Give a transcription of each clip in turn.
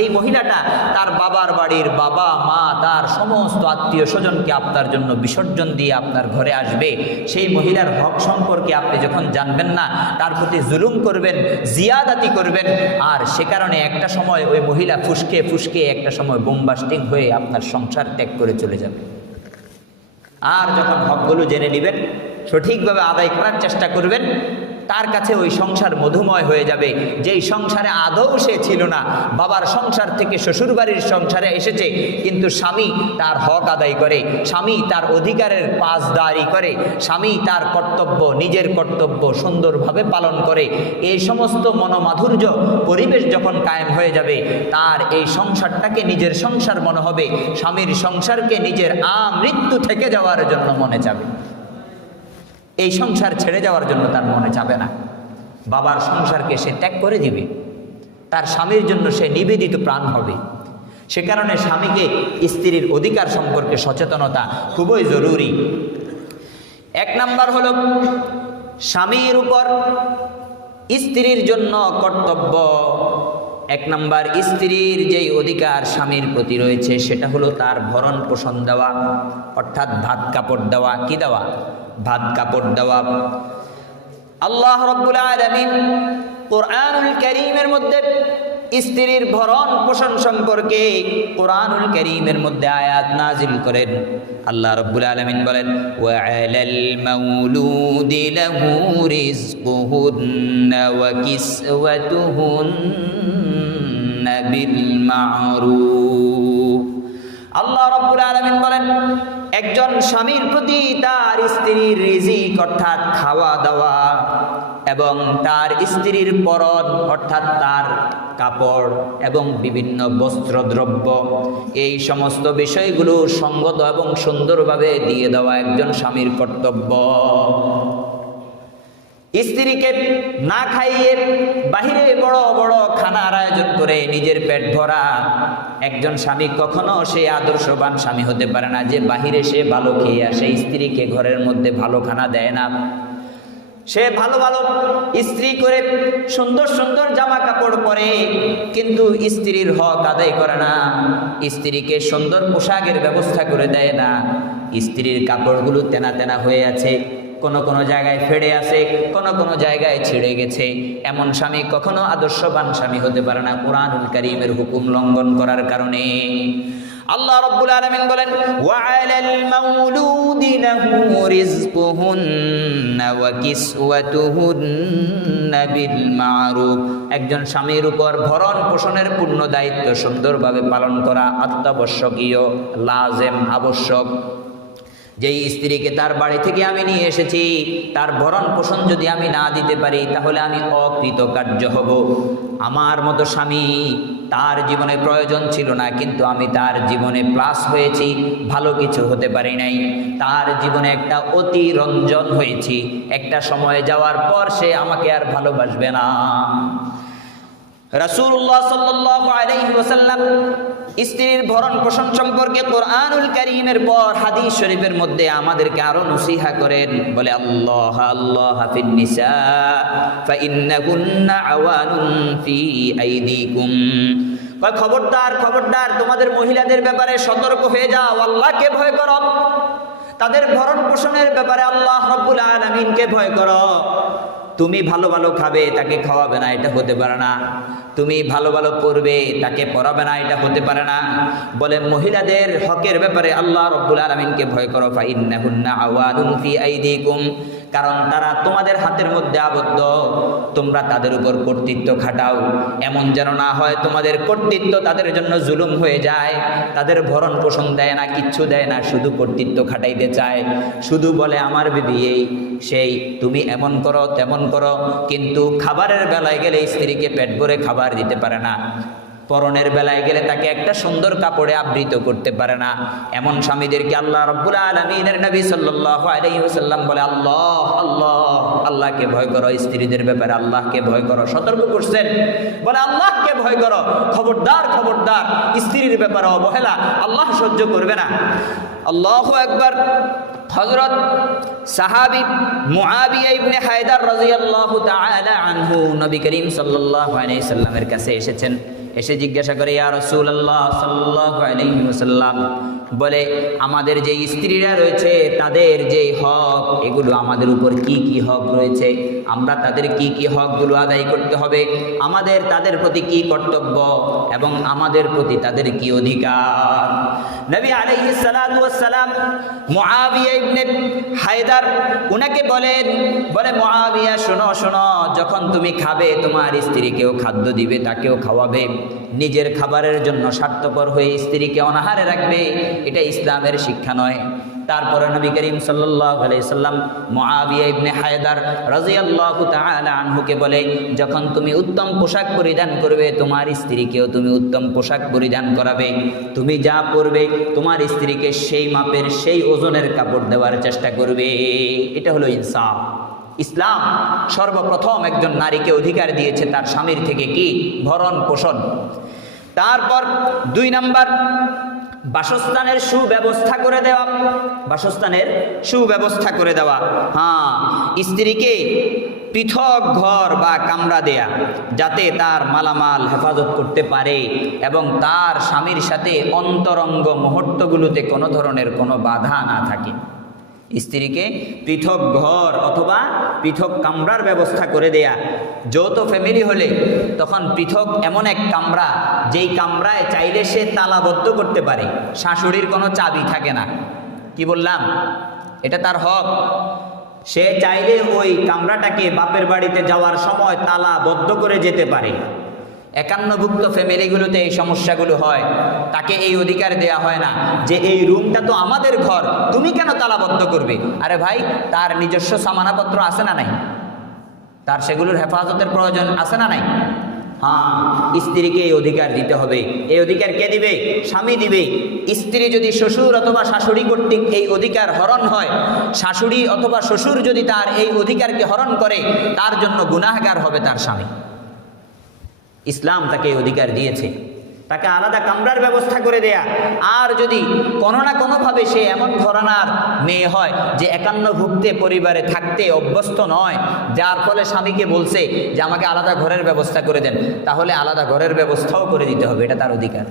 এই মহিলাটা তার বাবার বাড়ির বাবা মা তার সমস্ত আত্মীয় স্বজনকে আপনার জন্য বিসর্জন দিয়ে আপনার ঘরে আসবে, সেই মহিলার হক সম্পর্কে আপনি যখন জানবেন না, তার প্রতি জুলুম করবেন, জিয়াদাতি করবেন, আর সে কারণে একটা সময় ওই মহিলা ফুসকে ফুসকে একটা সময় বোমবাস্টিং হয়ে আপনার সংসার ত্যাগ করে চলে যাবে। আর যখন হকগুলো জেনে নেবেন, সঠিকভাবে আদায় করার চেষ্টা করবেন, তার কাছে ওই সংসার মধুময় হয়ে যাবে। যেই সংসারে আদৌ সে ছিল না, বাবার সংসার থেকে শ্বশুরবাড়ির সংসারে এসেছে, কিন্তু স্বামী তার হক আদায় করে, স্বামী তার অধিকারের পাসদারি করে, স্বামী তার কর্তব্য, নিজের কর্তব্য সুন্দরভাবে পালন করে। এই সমস্ত মনোমাধুর্য পরিবেশ যখন কায়েম হয়ে যাবে, তার এই সংসারটাকে নিজের সংসার মনে হবে, স্বামীর সংসারকে নিজের আমৃত্যু থেকে যাওয়ার জন্য মনে যাবে। এই সংসার ছেড়ে যাওয়ার জন্য তার মনে যাবে না। বাবার সংসারকে সে ত্যাগ করে দিবে, তার স্বামীর জন্য সে নিবেদিত প্রাণ হবে। সে কারণে স্বামীকে স্ত্রীর অধিকার সম্পর্কে সচেতনতা খুবই জরুরি। এক নাম্বার হলো স্বামীর উপর স্ত্রীর জন্য কর্তব্য। এক নাম্বার, স্ত্রীর যেই অধিকার স্বামীর প্রতি রয়েছে সেটা হলো তার ভরণ পোষণ দেওয়া, অর্থাৎ ভাত কাপড় দেওয়া। কি দেওয়া? ভাত কাপড় দেওয়া। আল্লাহ রাব্বুল আলামিন কোরআনুল কারীমের মধ্যে স্ত্রীর ভরণ পোষণ সম্পর্কে কোরআনুল কারীমের মধ্যে আয়াত নাজিল করেন। আল্লাহ রাব্বুল আলামিন বলেন, ওয়া আলাল মাউলুদি লাহু রিজকুহুন্না ওয়া কিসওয়াতুহুন্না বিল মা'রুফ। আল্লাহ রাব্বুল আলামিন বলেন, একজন স্বামীর প্রতি তার স্ত্রীর রিজিক অর্থাৎ খাওয়া দাওয়া এবং তার স্ত্রীর পরন অর্থাৎ তার কাপড় এবং বিভিন্ন বস্ত্রদ্রব্য, এই সমস্ত বিষয়গুলো সঙ্গত এবং সুন্দরভাবে দিয়ে দেওয়া একজন স্বামীর কর্তব্য। স্ত্রীকে না খাইয়ে বাহিরে বড় বড় খানার আয়োজন করে নিজের পেট ভরা একজন স্বামী কখনো সে আদর্শবান স্বামী হতে পারে না, যে বাহিরে সে ভালো খেয়ে আসে, স্ত্রীকে ঘরের মধ্যে ভালো খানা দেয় না। সে ভালো ভালো স্ত্রী করে সুন্দর সুন্দর জামা কাপড় পরে, কিন্তু স্ত্রীর হক আদায় করে না, স্ত্রীকে সুন্দর পোশাকের ব্যবস্থা করে দেয় না। স্ত্রীর কাপড়গুলো তেনা তেনা হয়ে আছে, কোনো কোনো জায়গায় ফেড়ে আছে, কোনো কোনো জায়গায় ছিঁড়ে গেছে। এমন স্বামী কখনো আদর্শবান স্বামী হতে পারে না, কোরআনুল কারীমের হুকুম লঙ্ঘন করার কারণে। আল্লাহ রাব্বুল আলামিন বলেন, ওয়া আলাল মাউলুদি লাহু রিজকুহুন্না ওয়া কিসওয়াতুহুন্না বিল মা'রুফ। একজন স্বামীর উপর ভরণ পোষণের পূর্ণ দায়িত্ব সুন্দরভাবে পালন করা অত্যাবশ্যকীয়, লাজেম, আবশ্যক। যেই স্ত্রীকে তার বাড়ি থেকে আমি নিয়ে এসেছি, তার ভরণ পোষণ যদি আমি না দিতে পারি তাহলে আমি অকৃতকার্য হব। আমার মতো স্বামী তার জীবনে প্রয়োজন ছিল না, কিন্তু আমি তার জীবনে প্লাস হয়েছি, ভালো কিছু হতে পারি নাই। তার জীবনে একটা অতিরঞ্জন হয়েছি, একটা সময় যাওয়ার পর সে আমাকে আর ভালোবাসবে না। রাসূলুল্লাহ সাল্লাল্লাহু আলাইহি ওয়াসাল্লাম স্ত্রীর ভরণ পোষণ সম্পর্কে কোরআনুল কারীমের পর হাদিস শরীফের মধ্যে আমাদেরকে আরো নসিহা করেন। বলে, আল্লাহ আল্লাহ ফিন নিসা ফাইন্নাহুন্না আওয়ানুন ফি আইদিকুম। খবরদার খবরদার, তোমাদের মহিলাদের ব্যাপারে সতর্ক হয়ে যাও, আল্লাহকে ভয় করো। তাদের ভরণ পোষণের ব্যাপারে আল্লাহ রাব্বুল আলামিনকে ভয় করো। তুমি ভালো ভালো খাবে, তাকে খাওয়াবে না, এটা হতে পারে না। তুমি ভালো ভালো পড়বে, তাকে পড়াবে না, এটা হতে পারে না। বলে, মহিলাদের হকের ব্যাপারে আল্লাহ রাব্বুল আলামিনকে ভয় করো। ফাইন্নাহুন্না আওয়ানুন ফি আইদিকুম, কারণ তারা তোমাদের হাতের মধ্যে আবদ্ধ, তোমরা তাদের উপর কর্তৃত্ব খাটাও। এমন যেন না হয় তোমাদের কর্তৃত্ব তাদের জন্য জুলুম হয়ে যায়। তাদের ভরণ পোষণ দেয় না, কিচ্ছু দেয় না, শুধু কর্তৃত্ব খাটাইতে চায়। শুধু বলে আমার বিবি এই সেই, তুমি এমন করো তেমন করো, কিন্তু খাবারের বেলায় গেলে স্ত্রীকে পেট ভরে খাবার দিতে পারে না। পরনের বেলায় গেলে তাকে একটা সুন্দর কাপড়ে আবৃত করতে পারে না। এমন স্বামীদেরকে আল্লাহ রাব্বুল আলামিনের নবী সাল্লাল্লাহু আলাইহি ওয়াসাল্লাম বলে, আল্লাহ আল্লাহ, আল্লাহকে ভয় করো, স্ত্রীদের ব্যাপারে আল্লাহকে ভয় করো। সতর্ক করছেন, বলে আল্লাহকে ভয় করো, খবরদার খবরদার, স্ত্রীর ব্যাপারে অবহেলা আল্লাহ সহ্য করবে না। আল্লাহু আকবার। হযরত সাহাবী মুআবিয়া ইবনে হায়দার রাদিয়াল্লাহু তাআলা আনহু নবী করিম সাল্লাল্লাহু আলাইহি সাল্লামের কাছে এসেছেন। এসে জিজ্ঞাসা করে, ইয়া রাসূলুল্লাহ সাল্লাল্লাহু আলাইহি ওয়াসাল্লাম, বলে আমাদের যে স্ত্রীরা রয়েছে তাদের যে হক, এগুলো আমাদের উপর কি কি হক রয়েছে, আমরা তাদের কি কি হকগুলো আদায় করতে হবে, আমাদের তাদের প্রতি কি কর্তব্য এবং আমাদের প্রতি তাদের কি অধিকার। নবী আলাইহিস সালাতু ওয়াস সালাম মুআবিয়া ইবনে হায়দার উনাকে বলেন, বলে মুআবিয়া শোনো শোনো, যখন তুমি খাবে তোমার স্ত্রীকেও খাদ্য দিবে, তাকেও খাওয়াবে। নিজের খাবারের জন্য স্বার্থপর হয়ে স্ত্রীকে অনাহারে রাখবে, এটা ইসলামের শিক্ষা নয়। তারপরে নবী করিম সাল্লাল্লাহু আলাইহি সাল্লাম মুআবিয়া ইবনে হায়দার রাদিয়াল্লাহু তাআলা আনহুকে বলে, যখন তুমি উত্তম পোশাক পরিধান করবে তোমার স্ত্রীকেও তুমি উত্তম পোশাক পরিধান করাবে। তুমি যা পরবে তোমার স্ত্রীকে সেই মাপের সেই ওজনের কাপড় দেওয়ার চেষ্টা করবে। এটা হলো ইনসাফ। ইসলাম সর্বপ্রথম একজন নারীকে অধিকার দিয়েছে তার স্বামীর থেকে কি ভরণ পোষণ। তারপর 2 নাম্বার, বাসস্থানের সুব্যবস্থা করে দেওয়া। বাসস্থানের সুব্যবস্থা করে দেওয়া, হ্যাঁ, স্ত্রীকে পৃথক ঘর বা কামরা দেয়া, যাতে তার মালামাল হেফাজত করতে পারে এবং তার স্বামীর সাথে অন্তরঙ্গ মুহূর্তগুলোতে কোনো ধরনের কোনো বাধা না থাকে। স্ত্রীকে পৃথক ঘর অথবা পৃথক কামরার ব্যবস্থা করে দেয়া। যৌথ ফ্যামিলি হলে তখন পৃথক এমন এক কামরা, যেই কামরায় চাইলে সে তালাবদ্ধ করতে পারে, শাশুড়ির কোনো চাবি থাকে না। কি বললাম? এটা তার হক। সে চাইলে ওই কামরাটাকে বাপের বাড়িতে যাওয়ার সময় তালাবদ্ধ করে যেতে পারে। 51ভুক্ত ফ্যামিলিগুলোতে এই সমস্যাগুলো হয়, তাকে এই অধিকার দেয়া হয় না যে এই রুমটা তো আমাদের ঘর, তুমি কেন তালাবদ্ধ করবে? আরে ভাই, তার নিজস্ব সামানাপত্র আছে না নাই? তার সেগুলোর হেফাজতের প্রয়োজন আছে না নাই? হ্যাঁ, স্ত্রীকে এই অধিকার দিতে হবে। এই অধিকার কে দিবে? স্বামী দিবে। স্ত্রী যদি শ্বশুর অথবা শাশুড়ি কর্তৃক এই অধিকার হরণ হয়, শাশুড়ি অথবা শ্বশুর যদি তার এই অধিকারকে হরণ করে, তার জন্য গুনাহগার হবে তার স্বামী। ইসলাম তাকে এই অধিকার দিয়েছে, তাকে আলাদা কামরার ব্যবস্থা করে দেয়া। আর যদি কোনো না কোনোভাবে সে এমন ঘরানার মেয়ে হয় যে 51ভুক্তে পরিবারে থাকতে অভ্যস্ত নয়, যার ফলে স্বামীকে বলছে যে আমাকে আলাদা ঘরের ব্যবস্থা করে দেন, তাহলে আলাদা ঘরের ব্যবস্থাও করে দিতে হবে, এটা তার অধিকার।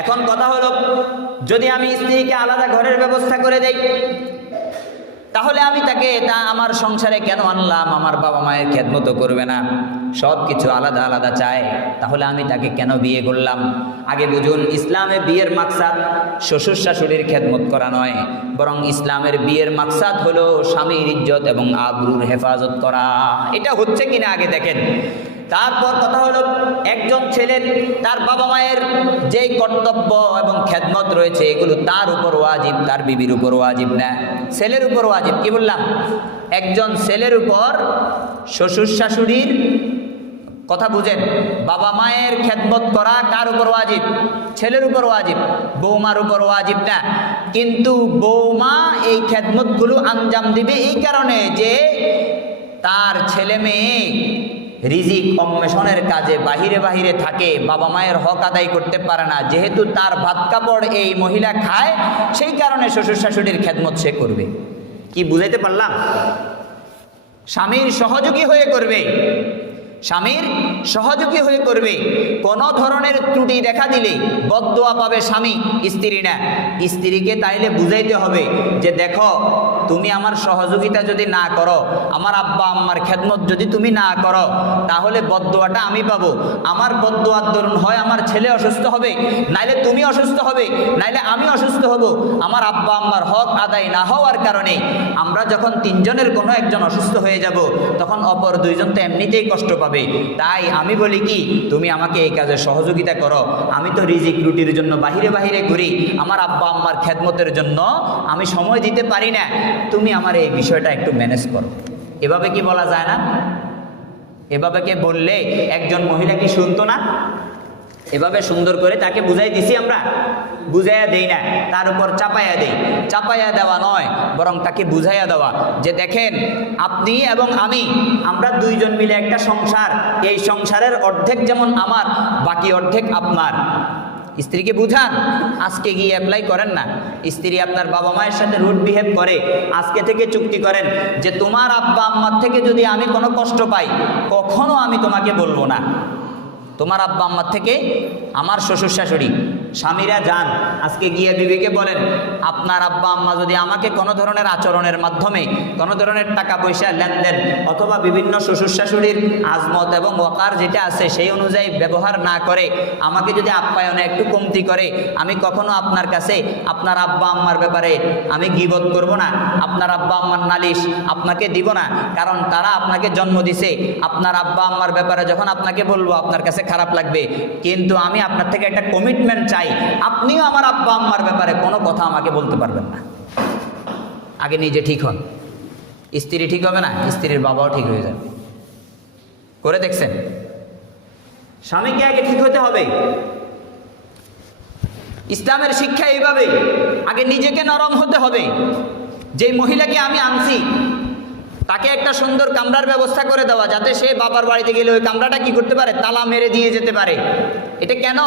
এখন কথা হলো, যদি আমি স্ত্রীকে আলাদা ঘরের ব্যবস্থা করে দেই, তাহলে আমি তাকে আমার সংসারে কেন আনলাম? আমার বাবা মায়ের খেদমত করবে না, সব কিছু আলাদা আলাদা চায়, তাহলে আমি তাকে কেন বিয়ে করলাম? আগে বুঝুন, ইসলামে বিয়ের মাকসাদ শ্বশুর শাশুড়ির খেদমত করা নয়, বরং ইসলামের বিয়ের মাকসাদ হলো স্বামীর ইজ্জত এবং আবরুর হেফাজত করা। এটা হচ্ছে কিনা আগে দেখেন। তারপর কথা হলো, একজন ছেলের তার বাবা মায়ের যে কর্তব্য এবং খেদমত রয়েছে, এগুলো তার উপর ওয়াজিব, তার বিবির উপর ওয়াজিব না, ছেলের উপর ওয়াজিব। কি বললাম? একজন ছেলের উপর শ্বশুর শাশুড়ির কথা বুঝেন, বাবা মায়ের খেদমত করা কার উপর ওয়াজিব? ছেলের উপর ওয়াজিব, বৌমার উপর ওয়াজিব না। কিন্তু বৌমা এই খেদমতগুলো আঞ্জাম দিবে এই কারণে যে তার ছেলে মেয়ে রিজিক অন্বেষণের কাজে বাহিরে বাহিরে থাকে, বাবা মায়ের হক আদায় করতে পারে না, যেহেতু তার ভাত কাপড় এই মহিলা খায়, সেই কারণে শ্বশুর শাশুড়ির খেদমত সে করবে। কি বুঝাইতে পারলাম? স্বামীর সহযোগী হয়ে করবে, স্বামীর সহযোগী হয়ে করবে। কোনো ধরনের ত্রুটি দেখা দিলে বদদোয়া পাবে স্বামী, স্ত্রী না। স্ত্রীকে তাইলে বুঝাইতে হবে যে দেখো, তুমি আমার সহযোগিতা যদি না করো, আমার আব্বা আম্মার খেদমত যদি তুমি না করো, তাহলে বদদোয়াটা আমি পাবো। আমার বদদোয়ার দরুন হয় আমার ছেলে অসুস্থ হবে, নাইলে তুমি অসুস্থ হবে, নাইলে আমি অসুস্থ হব। আমার আব্বা আম্মার হক আদায় না হওয়ার কারণে আমরা যখন 3 জনের কোনো একজন অসুস্থ হয়ে যাব, তখন অপর 2 জন তো এমনিতেই কষ্ট পাবে। তাই আমি বলি কি, তুমি আমাকে এই কাজে সহযোগিতা করো। আমি তো রিজিক রুটির জন্য বাহিরে বাহিরে ঘুরি, আমার আব্বা আম্মার খেদমতের জন্য আমি সময় দিতে পারি না, তুমি আমার এই বিষয়টা একটু ম্যানেজ করো। এভাবে কি বলা যায় না? এভাবে কে বললে একজন মহিলা কি শুনতো না? এভাবে সুন্দর করে তাকে বুঝাই দিছি আমরা, বুঝাইয়া দেই না, তার উপর চাপাইয়া দেই। চাপাইয়া দেওয়া নয়, বরং তাকে বুঝাইয়া দেওয়া যে দেখেন, আপনি এবং আমরা 2 জন মিলে একটা সংসার, এই সংসারের অর্ধেক যেমন আমার, বাকি অর্ধেক আপনার। স্ত্রীকে বুঝান, আজকে গিয়ে অ্যাপ্লাই করেন না। স্ত্রী আপনার বাবা মায়ের সাথে রুড বিহেভ করে, আজকে থেকে চুক্তি করেন যে তোমার আব্বা আম্মার থেকে যদি আমি কোনো কষ্ট পাই, কখনো আমি তোমাকে বলবো না। তোমার আব্বা আম্মার থেকে আমার শ্বশুর শাশুড়ি। স্বামীরা যান, আজকে গিয়ে বিবিকে বলেন, আপনার আব্বা আম্মা যদি আমাকে কোনো ধরনের আচরণের মাধ্যমে, কোনো ধরনের টাকা পয়সা লেনদেন অথবা বিভিন্ন শ্বশুর শাশুড়ির আজমত এবং ওয়াকার যেটা আছে সেই অনুযায়ী ব্যবহার না করে, আমাকে যদি আপ্যায়নে একটু কমতি করে, আমি কখনো আপনার কাছে আপনার আব্বা আম্মার ব্যাপারে আমি গীবত করব না, আপনার আব্বা আম্মার নালিশ আপনাকে দিব না, কারণ তারা আপনাকে জন্ম দিছে। আপনার আব্বা আম্মার ব্যাপারে যখন আপনাকে বলবো আপনার কাছে খারাপ লাগবে, কিন্তু আমি আপনার থেকে একটা কমিটমেন্ট চাই, আপনিও আমার আব্বা আম্মার ব্যাপারে কোনো কথা আমাকে বলতে পারবেন না। আগে নিজে ঠিক হন, স্ত্রী ঠিক হবে না, স্ত্রীর বাবাও ঠিক হয়ে যাবে। করে দেখছেন? স্বামীকে আগে ঠিক হতে হবে। ইসলামের শিক্ষা এইভাবে, আগে নিজেকে নরম হতে হবে। যে মহিলাকে আমি আনছি তাকে একটা সুন্দর কামরার ব্যবস্থা করে দেওয়া, যাতে সে বাবার বাড়িতে গেলে ওই কামরাটা কি করতে পারে, তালা মেরে দিয়ে যেতে পারে। এটা কেন?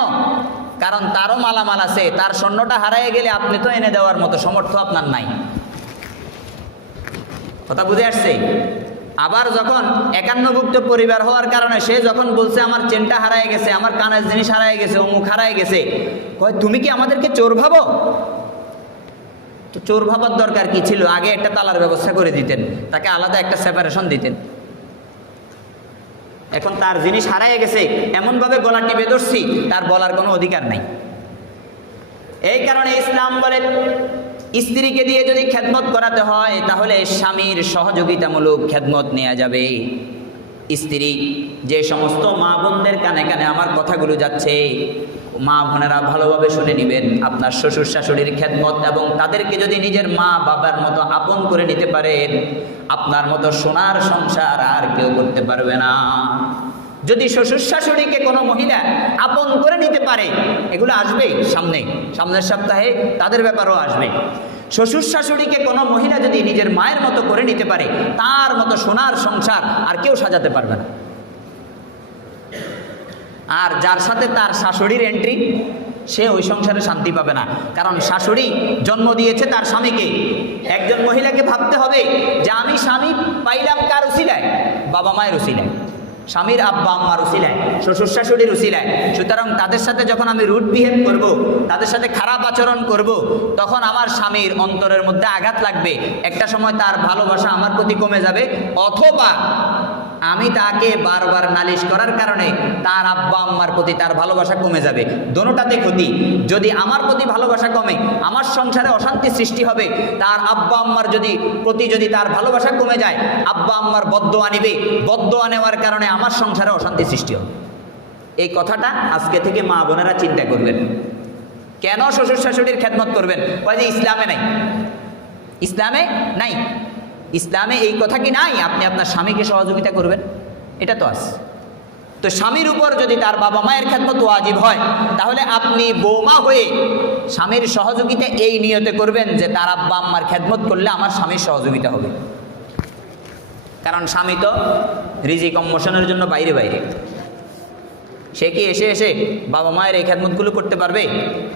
কারণ তারও মালামাল আছে, তার স্বর্ণটা হারিয়ে গেলে আপনি তো এনে দেওয়ার মতো সমর্থ আপনার নাই। কথা বুঝে আসছে? আবার যখন একান্নভুক্ত পরিবার হওয়ার কারণে সে যখন বলছে আমার চেনটা হারিয়ে গেছে, আমার কানের জিনিস হারিয়ে গেছে, অমুক হারিয়ে গেছে, কয় তুমি কি আমাদেরকে চোর ভাবো? তো চোর ভাবার দরকার কি ছিল? আগে একটা তালার ব্যবস্থা করে দিতেন, তাকে আলাদা একটা সেপারেশন দিতেন। এখন তার জিনিস হারিয়ে গেছে, এমনভাবে গলা টিপে ধরছি, তার বলার কোনো অধিকার নাই। এই কারণে ইসলাম বলে স্ত্রীকে দিয়ে যদি খেদমত করাতে হয় তাহলে স্বামীর সহযোগিতামূলক খেদমত নেওয়া যাবে। স্ত্রী, যে সমস্ত মা বোনদের কানে কানে আমার কথাগুলো যাচ্ছে, মা বোনেরা ভালোভাবে শুনে নেবেন। আপনার শ্বশুর শাশুড়ির খেদমত এবং তাদেরকে যদি নিজের মা বাবার মতো আপন করে নিতে পারেন, আপনার মতো সোনার সংসার আর কেউ করতে পারবে না। যদি শ্বশুর শাশুড়িকে কোনো মহিলা আপন করে নিতে পারে, এগুলো আসবে সামনের সপ্তাহে তাদের ব্যাপারও আসবে। শ্বশুর শাশুড়িকে কোনো মহিলা যদি নিজের মায়ের মতো করে নিতে পারে, তার মতো সোনার সংসার আর কেউ সাজাতে পারবে না। আর যার সাথে তার শাশুড়ির এন্ট্রি, সে ওই সংসারে শান্তি পাবে না। কারণ শাশুড়ি জন্ম দিয়েছে তার স্বামীকে। একজন মহিলাকে ভাবতে হবে যে আমি স্বামী পাইলাম কার উসিলায়? বাবা মায়ের উসিলায়, স্বামীর আব্বা আম্মার উসিলায়, শ্বশুর শাশুড়ির উসিলায়। সুতরাং তাদের সাথে যখন আমি রুড বিহেভ করব, তাদের সাথে খারাপ আচরণ করব, তখন আমার স্বামীর অন্তরের মধ্যে আঘাত লাগবে। একটা সময় তার ভালোবাসা আমার প্রতি কমে যাবে, অথবা আমি তাকে বারবার নালিশ করার কারণে তার আব্বা আম্মার প্রতি তার ভালোবাসা কমে যাবে। দোনোটাতে ক্ষতি। যদি আমার প্রতি ভালোবাসা কমে, আমার সংসারে অশান্তি সৃষ্টি হবে। তার আব্বা আম্মার প্রতি যদি তার ভালোবাসা কমে যায়, আব্বা আম্মার বদদোয়া নিবে, বদদোয়া নেওয়ার কারণে আমার সংসারে অশান্তি সৃষ্টি হবে। এই কথাটা আজকে থেকে মা বোনেরা চিন্তা করবেন। কেন শ্বশুর শাশুড়ির খেদমত করবেন? যে ইসলামে নাই, ইসলামে নাই। ইসলামে এই কথা কি নাই আপনি আপনার স্বামীকে সহযোগিতা করবেন? এটা তো আছে। তো স্বামীর উপর যদি তার বাবা মায়ের খেদমত ওয়াজিব হয়, তাহলে আপনি বৌমা হয়ে স্বামীর সহযোগিতা এই নিয়তে করবেন যে তার আব্বা আম্মার খেদমত করলে আমার স্বামীর সহযোগিতা হবে। কারণ স্বামী তো রিজিক অন্বেষণের জন্য বাইরে বাইরে, সে কি এসে এসে বাবা মায়ের এই খেদমতগুলো করতে পারবে?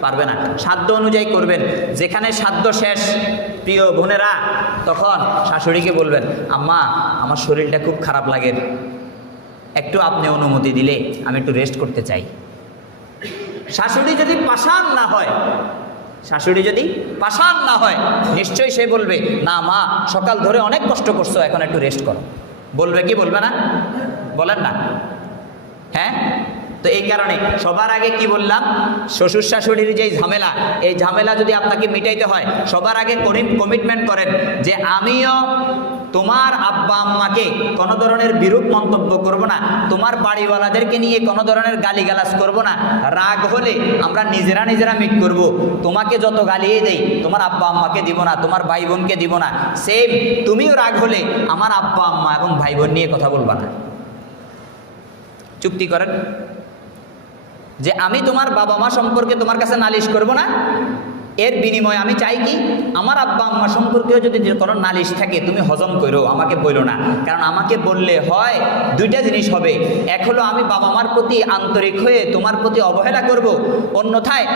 পারবে না। সাধ্য অনুযায়ী করবেন। যেখানে সাধ্য শেষ, প্রিয় বোনেরা, তখন শাশুড়িকে বলবেন, আম্মা আমার শরীরটা খুব খারাপ লাগে, একটু আপনি অনুমতি দিলে আমি একটু রেস্ট করতে চাই। শাশুড়ি যদি পাষাণ না হয়, নিশ্চয়ই সে বলবে, না মা সকাল ধরে অনেক কষ্ট করছো, এখন একটু রেস্ট করো। বলবে কি বলবে না? বলেন না? হ্যাঁ। তো এই কারণে সবার আগে কি বললাম, শ্বশুর শাশুড়ির যেই ঝামেলা, এই ঝামেলা যদি আপনাকে মিটাইতে হয়, সবার আগে কমিটমেন্ট করেন যে আমিও তোমার আব্বা আম্মাকে কোনো ধরনের বিরূপ মন্তব্য করব না, তোমার বাড়িওয়ালাদেরকে নিয়ে কোনো ধরনের গালিগালাজ করব না। রাগ হলে আমরা নিজেরা মিট করব। তোমাকে যত গালিয়ে দেই তোমার আব্বা আম্মাকে দিব না, তোমার ভাই বোনকে দিব না। সেম তুমিও রাগ হলে আমার আব্বা আম্মা এবং ভাই বোন নিয়ে কথা বলবা না। চুক্তি করেন যে আমি তোমার বাবা মা সম্পর্কে তোমার কাছে নালিশ করব না, এর বিনিময়ে আমি চাই কি, আমার আব্বা আম্মা সম্পর্কেও যদি কোনো নালিশ থাকে তুমি হজম করো, আমাকে বলো না। কারণ আমাকে বললে হয় দুইটা জিনিস হবে, এক হলো আমি বাবা মার প্রতি আন্তরিক হয়ে তোমার প্রতি অবহেলা করব, অন্যথায়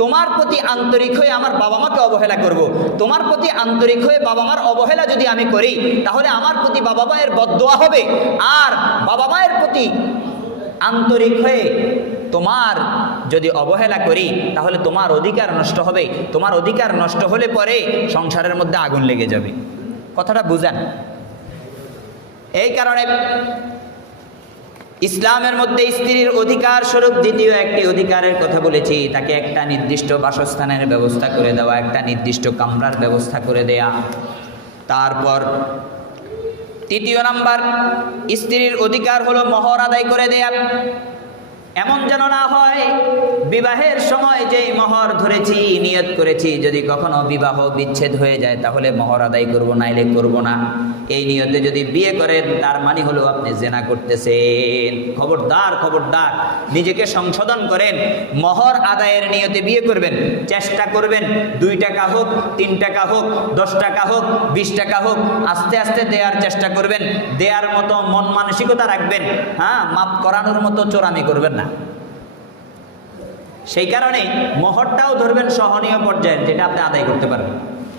তোমার প্রতি আন্তরিক হয়ে আমার বাবা মাকে অবহেলা করব। তোমার প্রতি আন্তরিক হয়ে বাবা মার অবহেলা যদি আমি করি, তাহলে আমার প্রতি বাবা মায়ের বদদোয়া হবে, আর বাবা মায়ের প্রতি আন্তরিক হয়ে তোমার যদি অবহেলা করি তাহলে তোমার অধিকার নষ্ট হবে। তোমার অধিকার নষ্ট হলে পরে সংসারের মধ্যে আগুন লেগে যাবে। কথাটা বুঝেন। এই কারণে ইসলামের মধ্যে স্ত্রীর অধিকার স্বরূপ দ্বিতীয় একটি অধিকারের কথা বলেছি, তাকে একটা নির্দিষ্ট বাসস্থানের ব্যবস্থা করে দেওয়া, একটা নির্দিষ্ট কামরার ব্যবস্থা করে দেয়া। তারপর তৃতীয় নাম্বার স্ত্রীর অধিকার হলো মোহর আদায় করে দেয়া। এমন যেন না হয় বিবাহের সময় যেই মোহর ধরেছি, নিয়ত করেছি যদি কখনো বিবাহ বিচ্ছেদ হয়ে যায় তাহলে মোহর আদায় করব, নাইলে করব না, এই নিয়তে যদি বিয়ে করেন তার মানে হলো আপনি জেনা করতেছেন। খবরদার, খবরদার, নিজেকে সংশোধন করেন। মোহর আদায়ের নিয়তে বিয়ে করবেন, চেষ্টা করবেন 2 টাকা হোক, 3 টাকা হোক, 10 টাকা হোক, 20 টাকা হোক, আস্তে আস্তে দেওয়ার চেষ্টা করবেন। দেওয়ার মতো মন মানসিকতা রাখবেন। হ্যাঁ, মাপ করানোর মতো চোরামি করবেন না। সেই কারণে মোহরটাও ধরবেন সহনীয় পর্যায়ে, যেটা আপনি আদায় করতে পারবেন।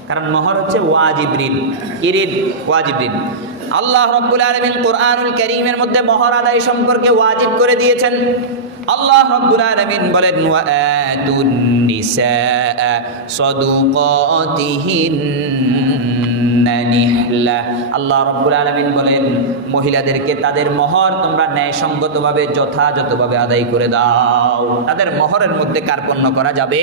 কারণ মোহর হচ্ছে ওয়াজিব ঋণ। কি ঋণ? ওয়াজিব ঋণ। আল্লাহ রাব্বুল আলামিন কোরআনুল কারীমের মধ্যে মোহর আদায় সম্পর্কে ওয়াজিব করে দিয়েছেন। আল্লাহ রাব্বুল আলামিন বলেন, ওয়া আতুন নিসা সাদুকাতিহিন্না নিহলা। আল্লাহ রাব্বুল আলামিন বলেন, মহিলাদেরকে তাদের মোহর তোমরা ন্যায়সঙ্গতভাবে যথাযথভাবে আদায় করে দাও। তাদের মোহরের মধ্যে কার্পণ্য করা যাবে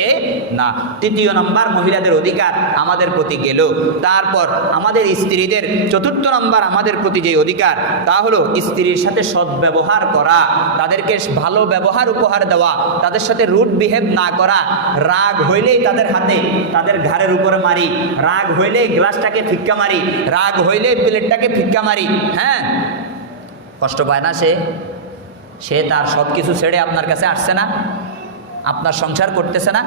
না। তৃতীয় নম্বর মহিলাদের অধিকার আমাদের প্রতি গেল। তারপর আমাদের স্ত্রীদের চতুর্থ নম্বর আমাদের প্রতি যে অধিকার, তা হলো স্ত্রীর সাথে সদ্ব্যবহার করা, তাদেরকে ভালো ব্যবহার উপহার দেওয়া, তাদের সাথে রুড বিহেভ না করা। রাগ হইলেই তাদের হাতে, তাদের ঘাড়ের উপরে মারি, রাগ হইলেই গ্লাসটাকে ফিক্কা মারি, রাগ হইলেই প্লেটটাকে ফিক্কা মারি। হ্যাঁ, কষ্ট পায় না সে তার সব কিছু ছেড়ে আপনার কাছে আসছে না, আপনার সংসার করতেছে না।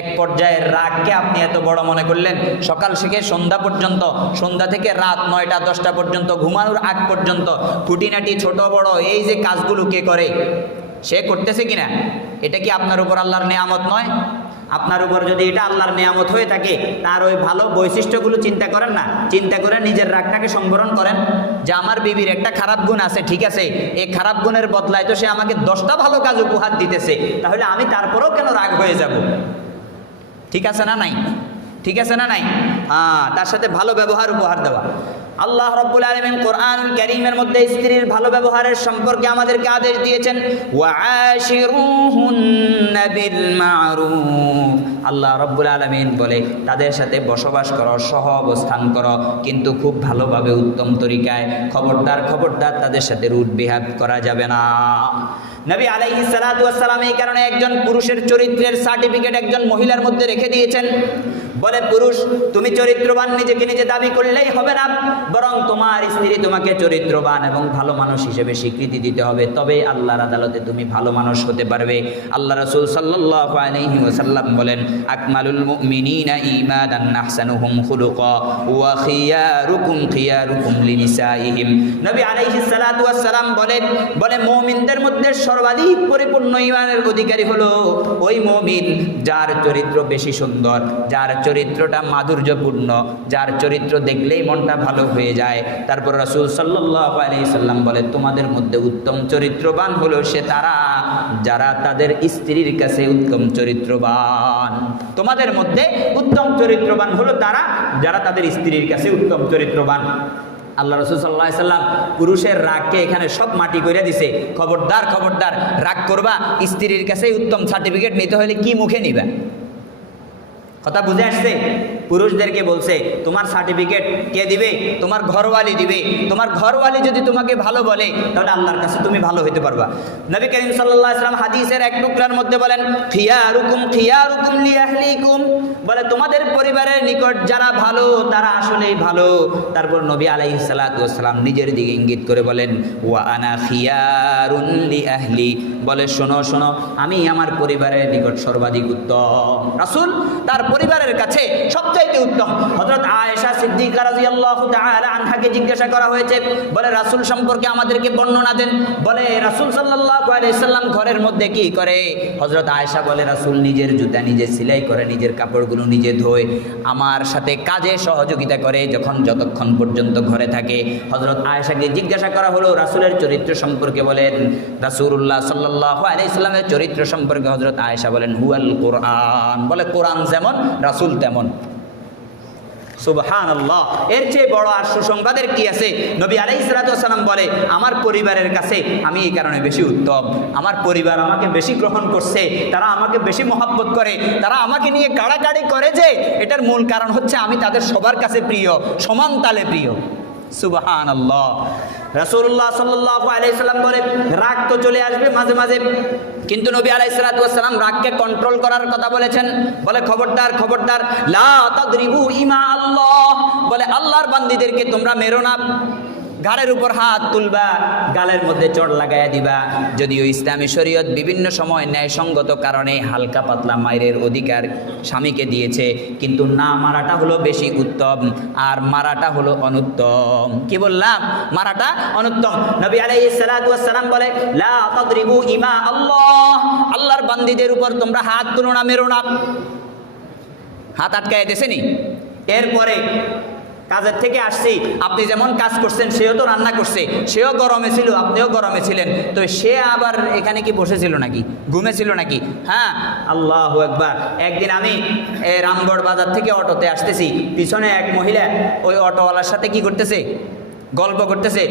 এক পর্যায়ের রাগকে আপনি এত বড় মনে করলেন, সকাল থেকে সন্ধ্যা পর্যন্ত, সন্ধ্যা থেকে রাত 9টা 10টা পর্যন্ত, ঘুমানোর আগ পর্যন্ত খুঁটিনাটি ছোট বড় এই যে কাজগুলো কে করে? সে করতেছে কিনা? এটা কি আপনার উপর আল্লাহর নেয়ামত নয়? আপনার উপর যদি এটা আল্লাহর নেয়ামত হয়ে থাকে, তার ওই ভালো বৈশিষ্ট্যগুলো চিন্তা করেন না। চিন্তা করে নিজের রাগটাকে সংবরণ করেন, যে আমার বিবির একটা খারাপ গুণ আছে, ঠিক আছে, এই খারাপ গুণের বদলায় তো সে আমাকে 10টা ভালো কাজ উপহার দিতেছে, তাহলে আমি তারপরেও কেন রাগ হয়ে যাব? ঠিক আছে না নাই? ঠিক আছে না নাই? হ্যাঁ, তার সাথে ভালো ব্যবহার উপহার দেওয়া। আল্লাহ রাব্বুল আলামিন কোরআনুল কারীমের মধ্যে স্ত্রীর ভালো ব্যবহারের সম্পর্কে আমাদেরকে আদেশ দিয়েছেন, ওয়াআশিরুহুন্না বিল মা'রুফ। আল্লাহ রাব্বুল আলামিন বলে তাদের সাথে বসবাস করো, সহ অবস্থান করো, কিন্তু খুব ভালোভাবে, উত্তম তরিকায়। খবরদার, খবরদার, তাদের সাথে রুড বিহেভ করা যাবে না। নবী আলাইহিস সালাতু ওয়াস সালাম এই কারণে একজন পুরুষের চরিত্রের সার্টিফিকেট একজন মহিলার মধ্যে রেখে দিয়েছেন। বলে, পুরুষ তুমি চরিত্রবান নিজেকে নিজে দাবি করলেই হবে না, বরং তোমার স্ত্রী তোমাকে চরিত্রবান এবং ভালো মানুষ হিসেবে স্বীকৃতি দিতে হবে, তবে আল্লাহর আদালতে তুমি ভালো মানুষ হতে পারবে। আল্লাহ রাসূল সাল্লাল্লাহু আলাইহি ওয়াসাল্লাম বলেন, আকমালুল মুমিনিনা ঈমানান আহসানুহুম খুলুকা ওয়া খিয়ারুকুম খিয়ারুকুম লিনিসাইহিম। নবী আলাইহিস সালাতু ওয়াস সালাম বলে মুমিনদের মধ্যে সর্বাধিক পরিপূর্ণ ঈমানের অধিকারী হলো ওই মুমিন যার চরিত্র বেশি সুন্দর, যার চরিত্রটা মাধুর্যপূর্ণ, যার চরিত্র দেখলেই মনটা ভালো হয়ে যায়। তারপর রাসূল সাল্লাল্লাহু আলাইহি সাল্লাম বলে, তোমাদের মধ্যে উত্তম চরিত্রবান হলো সে তারা যারা তাদের স্ত্রীর কাছে উত্তম চরিত্রবান। তোমাদের মধ্যে উত্তম চরিত্রবান হলো তারা যারা তাদের স্ত্রীর কাছে উত্তম চরিত্রবান। আল্লাহ রাসূল সাল্লাল্লাহু আলাইহি সাল্লাম পুরুষের রাগকে এখানে সব মাটি করে দিছে। খবরদার, খবরদার, রাগ করবা, স্ত্রীর কাছে উত্তম সার্টিফিকেট নিতে হলে কি মুখে নিবা? কথা বুঝে আসছে? পুরুষদেরকে বলছে, তোমার সার্টিফিকেট কে দিবে? তোমার ঘরওয়ালি দিবে। তোমার ঘরওয়ালি যদি তোমাকে ভালো বলে তাহলে আল্লাহর কাছে তুমি ভালো হতে পারবা। নবী করিম সাল্লাল্লাহু আলাইহি ওয়াসাল্লাম হাদিসের এক টুকরার মধ্যে বলেন, খিয়ারুকুম খিয়ারুকুম লিআহলিকুম, বলে তোমাদের পরিবারের নিকট যারা ভালো তারা আসলেই ভালো। তারপর নবী আলাইহিস সালাতু ওয়াস সালাম নিজের দিকে ইঙ্গিত করে বলেন, ওয়া আনা খিয়ারুন লিআহলি, বলে শোনো শোনো, আমি আমার পরিবারের নিকট সর্বাধিক উত্তম। রাসূল তার পরিবারের কাছে সবচেয়ে সবচাইতে উত্তম। হযরত আয়েশা সিদ্দিকা রাদিয়াল্লাহু তাআলা আনহাকে জিজ্ঞাসা করা হয়েছে, বলে রাসূল সম্পর্কে আমাদেরকে বর্ণনা দেন। বলে রাসূল সাল্লাল্লাহু আলাইহি সাল্লাম ঘরের মধ্যে কি করে? হযরত আয়েশা বলে রাসূল নিজের জুতা নিজে সেলাই করে, নিজের কাপড়গুলো নিজে ধোয়, আমার সাথে কাজে সহযোগিতা করে যতক্ষণ পর্যন্ত ঘরে থাকে। হযরত আয়েশাকে জিজ্ঞাসা করা হলো রাসূলের চরিত্র সম্পর্কে বলেন। রাসূলুল্লাহ সাল্লাল্লাহু আলাইহি সাল্লামের চরিত্র সম্পর্কে হযরত আয়েশা বলেন হুয়াল কোরআন, বলে কোরআন যেমন রাসূল তেমন। সুবহানাল্লাহ। এর চেয়ে বড় আর সুসংবাদের কি আছে? নবী আলাইহিস সালাতু ওয়াস সালাম বলে আমার পরিবারের কাছে আমি এই কারণে বেশি উত্তম, আমার পরিবার আমাকে বেশি গ্রহণ করছে, তারা আমাকে বেশি মহব্বত করে, তারা আমাকে নিয়ে কাড়াকাড়ি করে, যে এটার মূল কারণ হচ্ছে আমি তাদের সবার কাছে প্রিয়, সমান তালে প্রিয়। সুবহানাল্লাহ। রাসূলুল্লাহ সাল্লাল্লাহু আলাইহি সাল্লাম বলে রাগ তো চলে আসবে মাঝে মাঝে, কিন্তু নবী আলাইহিস সালাতু ওয়াস সালাম রাগকে কন্ট্রোল করার কথা বলেছেন। বলে খবরদার খবরদার, লা তাদরিবু ইমা আল্লাহ, বলে আল্লাহর বান্দীদেরকে তোমরা মেরো না। ঘাড়ের উপর হাত তুলবা, গালের মধ্যে চড় লাগাইয়া দিবা। যদিও ইসলামী শরীয়ত বিভিন্ন সময় ন্যায়সঙ্গত কারণে হালকা পাতলা মায়ের অধিকার স্বামীকে দিয়েছে, কিন্তু না মারাটা হলো বেশি উত্তম, আর মারাটা হলো অনুত্তম। কি বললাম? মারাটা অনুত্তম। নবী আলাইহিস সালাতু ওয়াস সালাম বলে লা তাদরিবু ইমা আল্লাহ, আল্লাহর বান্দীদের উপর তোমরা হাত তুলো না, মেরো না। হাত আটকায় দিয়েছেনি। এরপরে কাজের থেকে আসছি, আপনি যেমন কাজ করছেন, সেও তো রান্না করছে, সেও গরমে ছিল, আপনিও গরমে ছিলেন, তো সে আবার এখানে কি বসেছিল নাকি, ঘুমেছিল নাকি? হ্যাঁ, আল্লাহু আকবার। একদিন আমি রামগড় বাজার থেকে অটোতে আসতেছি, পিছনে এক মহিলা ওই অটোওয়ালার সাথে কি করতেছে, গল্প করতেছে।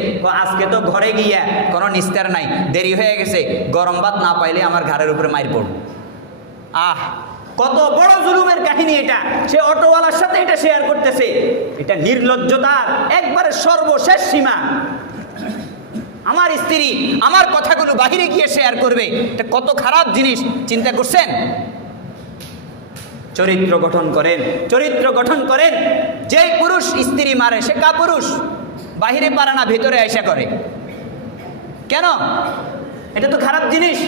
আজকে তো ঘরে গিয়া কোনো নিস্তার নাই, দেরি হয়ে গেছে, গরম ভাত না পাইলে আমার ঘাড়ের উপরে মাইর পড়ব। আহ, কত বড় জুলুমের কাহিনী এটা! সে অটোওয়ালার সাথে এটা শেয়ার করতেছে। এটা নির্লজ্জতার একবারে সর্বশেষ সীমা। আমার স্ত্রী আমার কথাগুলো বাহিরে গিয়ে শেয়ার করবে, এটা কত খারাপ জিনিস চিন্তা করছেন? চরিত্র গঠন করেন, চরিত্র গঠন করেন। যে পুরুষ স্ত্রী মারে সে কাপুরুষ, বাহিরে পারে না, ভেতরে আয়সা করে। কেন? এটা তো খারাপ জিনিস।